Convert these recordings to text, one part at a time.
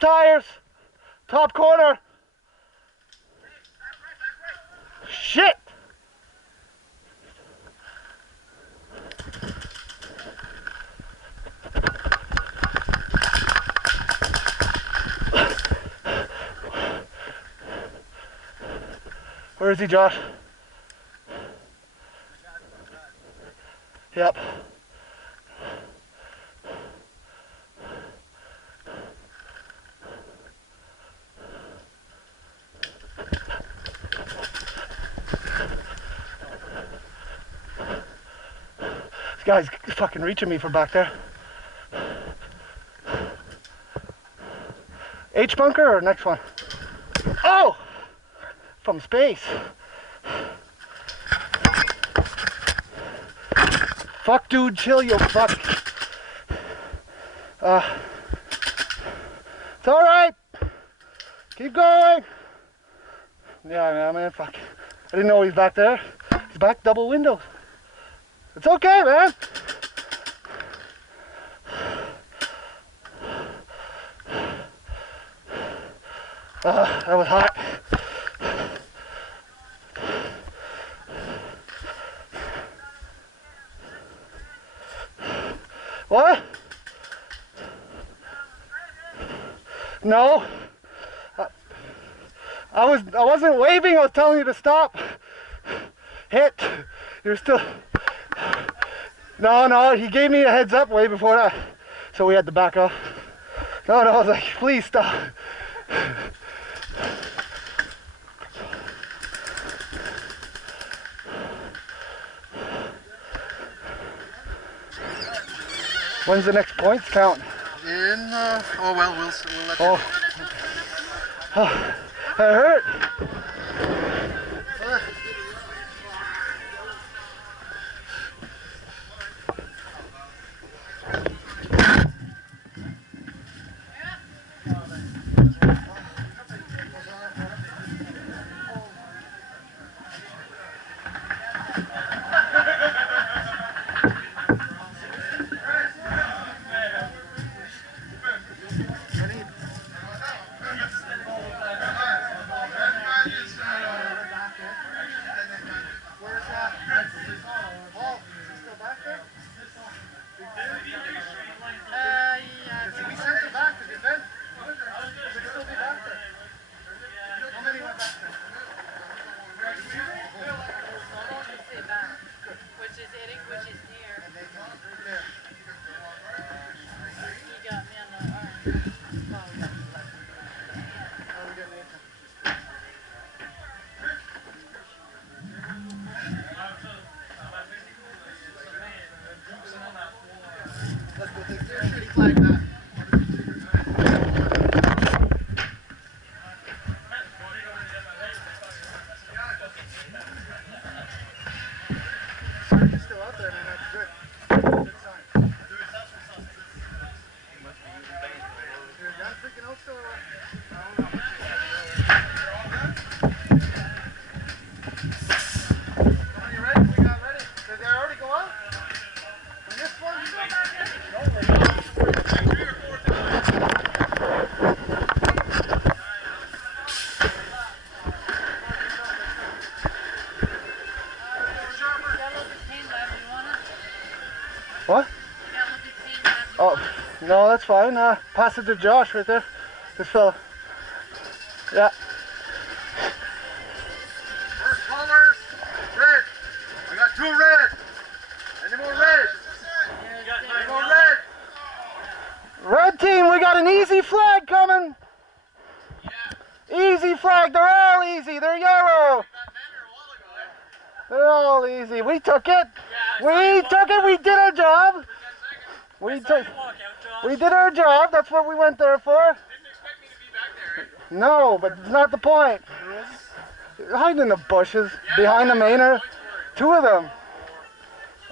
Top tires. Top corner. Shit. Where is he, Josh? Yep. This guy's fucking reaching me from back there. H bunker or next one? Oh! From space. Fuck, dude, chill, you fuck. It's alright. Keep going. Yeah, man, fuck. I didn't know he's back there. He's back double windows. It's okay, man. That was hot. What? No. I wasn't waving, I was telling you to stop. Hit. You're still... No, he gave me a heads up way before that. So we had to back off. No, I was like, please stop. When's the next points count? Oh well, we'll let you. Oh, that hurt. like that. It's still out there, man. That's good. Good sign. You're done freaking out still or what? No. Come on, you ready? We got ready. Did they already go out? And this one? No, we're not. What? Oh, no, that's fine. Pass it to Josh right there. This fella. Yeah. First colors, red. I got 2 red. Any more red? Any more red? Red team, we got an easy flag coming. Easy flag. They're all easy. They're yellow. They're all easy. We took it. We took it. We did our job. We did our job. That's what we went there for. Didn't expect me to be back there, right? No, but it's not the point. Hiding in the bushes behind the mainer. 2 of them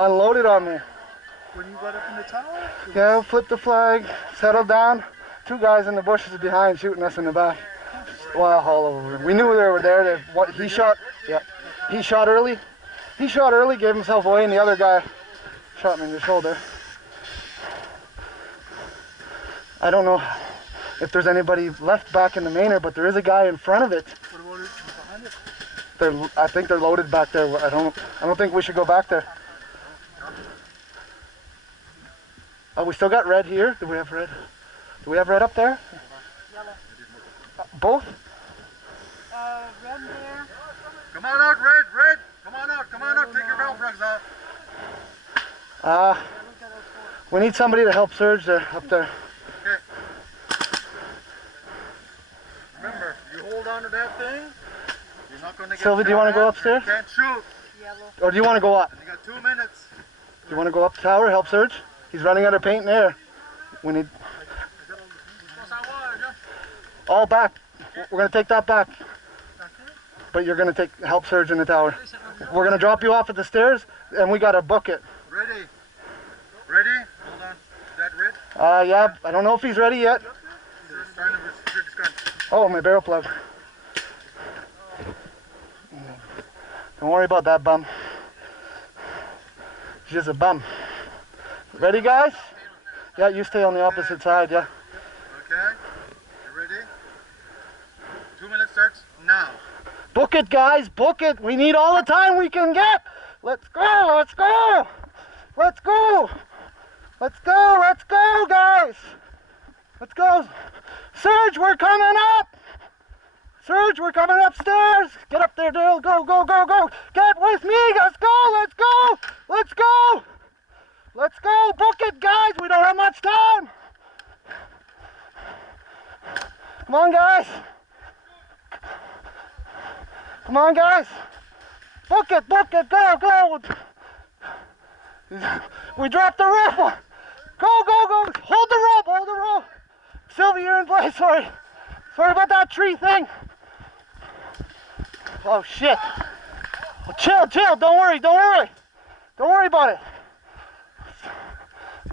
unloaded on me. When you got up in the tower? Yeah, flipped the flag, settled down. 2 guys in the bushes behind shooting us in the back. Well, all over. We knew they were there. He shot. Yeah. He shot early. He shot early, gave himself away, and the other guy shot me in the shoulder. I don't know if there's anybody left back in the mainer, but there is a guy in front of it. What about it behind it? I think they're loaded back there. I don't think we should go back there. Oh, we still got red here. Do we have red? Do we have red up there? Yellow. Both? Red there. Come on out, red, red. Come on out, take your bell plugs off. We need somebody to help Serge there, up there. Okay. Remember, you hold on to that thing, you're not going to get Sylvie, do you want to go upstairs? You can't shoot. Yellow. Or do you want to go up? And you got 2 minutes. Do you want to go up the tower, help Serge? He's running out of paint and air. We need all back. We're going to take that back. But you're going to help Serge in the tower. We're going to drop you off at the stairs, and we got to book it. Ready? Ready? Hold on. Is that red? Yeah, I don't know if he's ready yet. They're starting to restrict his gun. Oh, my barrel plug. Don't worry about that bum. He's just a bum. Ready, guys? Yeah, you stay on the opposite side, yeah. Okay. You ready? 2 minutes starts now. Book it, guys, book it. We need all the time we can get. Let's go, let's go. Let's go. Let's go, let's go, guys. Let's go. Serge, we're coming up. Serge, we're coming upstairs. Get up there, Daryl. Go, go, go, go. Get with me. Let's go, let's go. Let's go. Let's go. Book it, guys. We don't have much time. Come on, guys. Come on, guys. Book it, go, go. We dropped the rope. Go, go, go. Hold the rope. Sylvie, you're in place. Sorry about that tree thing. Oh, shit. Chill. Don't worry. Don't worry about it.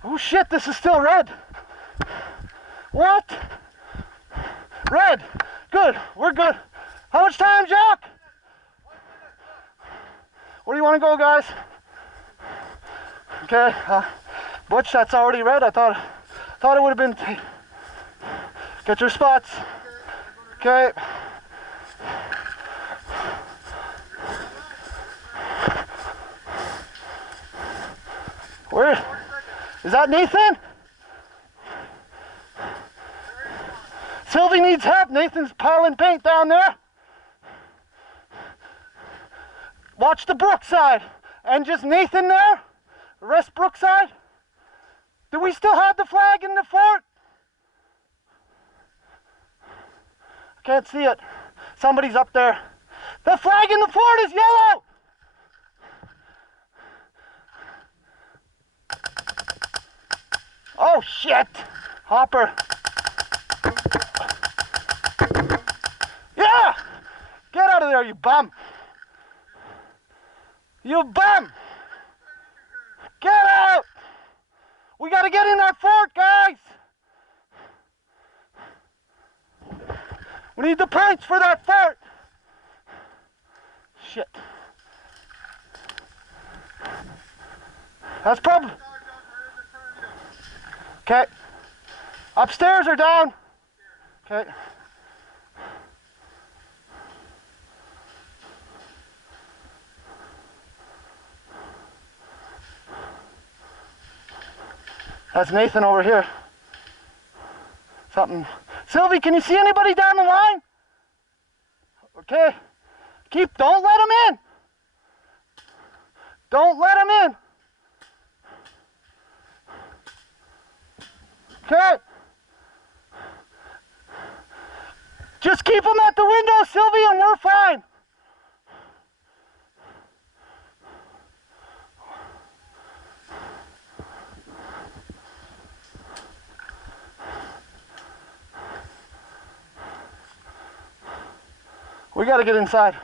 Oh, shit. This is still red. What? Red. Good. We're good. How much time, Jack? Where do you want to go, guys? Okay, Butch, that's already red. I thought it would have been. Get your spots. Okay. Where? Is that Nathan? Sylvie needs help. Nathan's piling paint down there. Watch the Brookside. And just Nathan there. The rest Brookside. Do we still have the flag in the fort? I can't see it. Somebody's up there. The flag in the fort is yellow. Oh shit. Hopper. Yeah! Get out of there, you bum. You bum! Get out! We gotta get in that fort, guys! We need the points for that fort! Shit. That's probably... Okay. Upstairs or down? Okay. That's Nathan over here. Something. Sylvie, can you see anybody down the line? Okay. Don't let him in. Don't let him in. Okay. Just keep him at the window, Sylvie, and we're fine. We gotta get inside.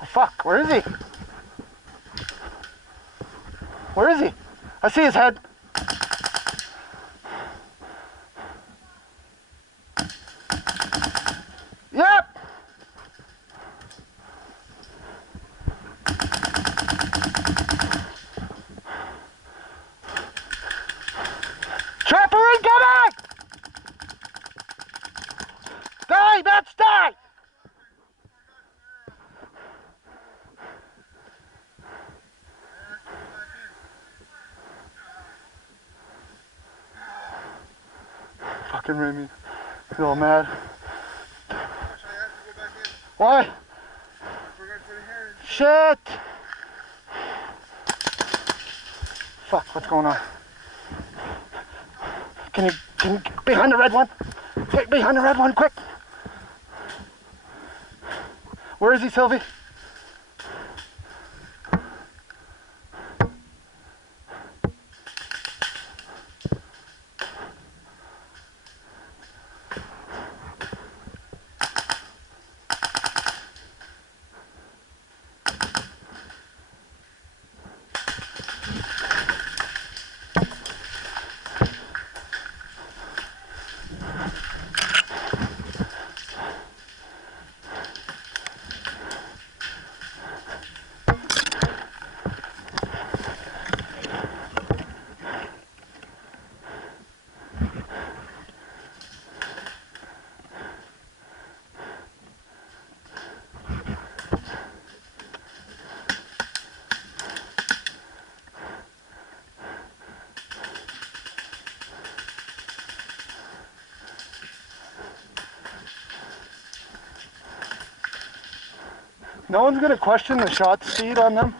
Oh fuck, where is he? Where is he? I see his head. Yep. fucking Remy. He's all mad. Gosh, I have to go back in. Why? I forgot for the hair. Shit! Fuck, what's going on? Can you behind the red one? Get behind the red one, quick! Where is he, Sylvie? No one's gonna question the shot speed on them.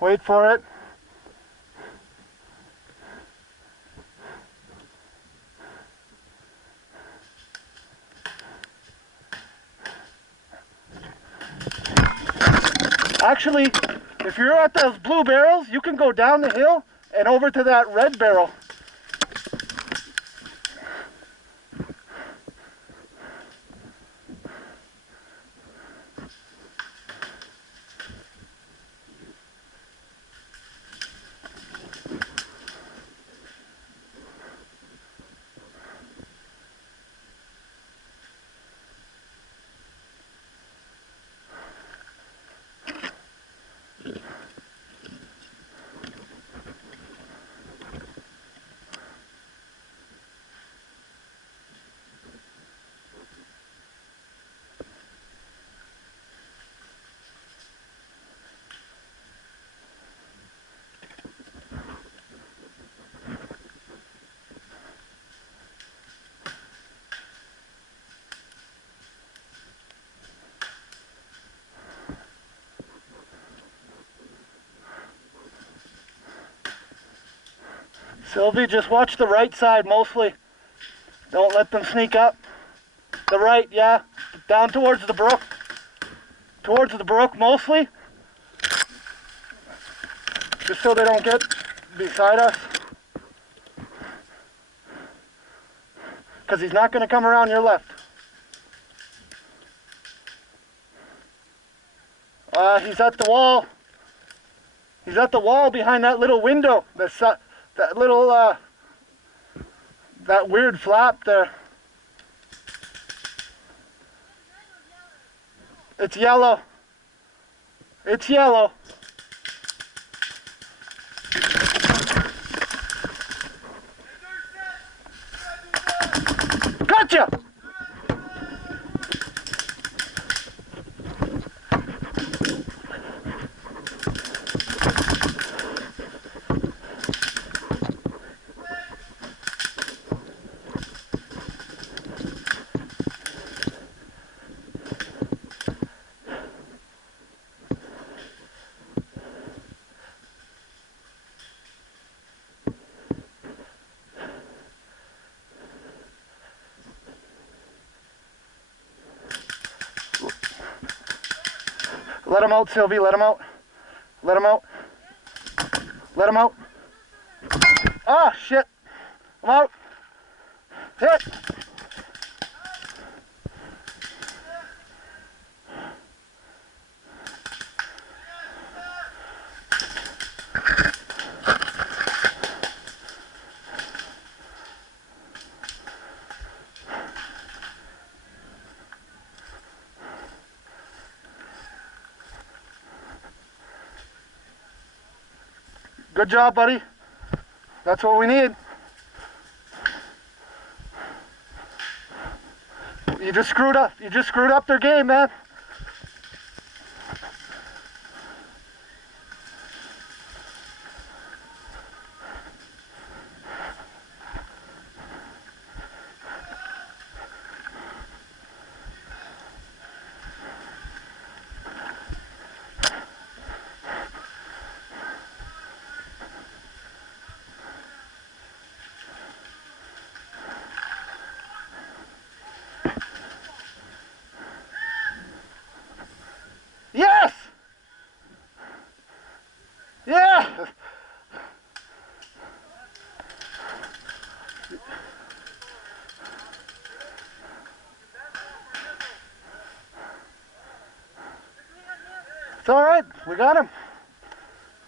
Wait for it. Actually, if you're at those blue barrels, you can go down the hill and over to that red barrel. Sylvie, just watch the right side mostly. Don't let them sneak up. The right, yeah. Down towards the brook. Towards the brook mostly. Just so they don't get beside us. Because he's not going to come around your left. He's at the wall. He's at the wall behind that little window. That little, that weird flap there. It's yellow. It's yellow. Gotcha! Let him out, Sylvie, let him out. Let him out. Let him out. Ah, shit. Come out. Hit. Good job, buddy. That's what we need. You just screwed up. You just screwed up their game, man. Yes! Yeah! It's all right. We got him.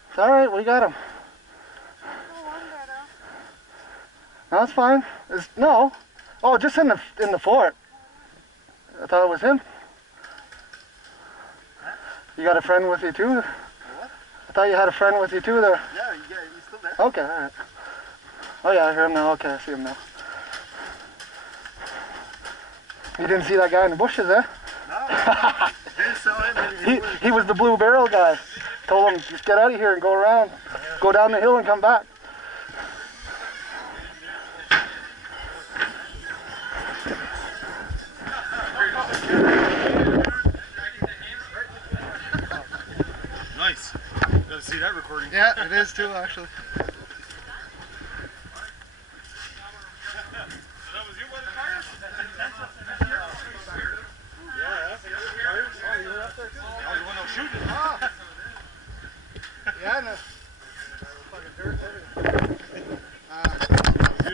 It's all right. We got him. No, it's fine. No. Oh, just in the fort. I thought it was him. You got a friend with you too? What? I thought you had a friend with you too there. Yeah, he's still there. Okay, all right. Oh yeah, I hear him now. Okay, I see him now. You didn't see that guy in the bushes, eh? No. Didn't saw him. He was the blue barrel guy. Told him, just get out of here and go around. Go down the hill and come back. Nice. Gotta see that recording. Yeah, it is too, actually.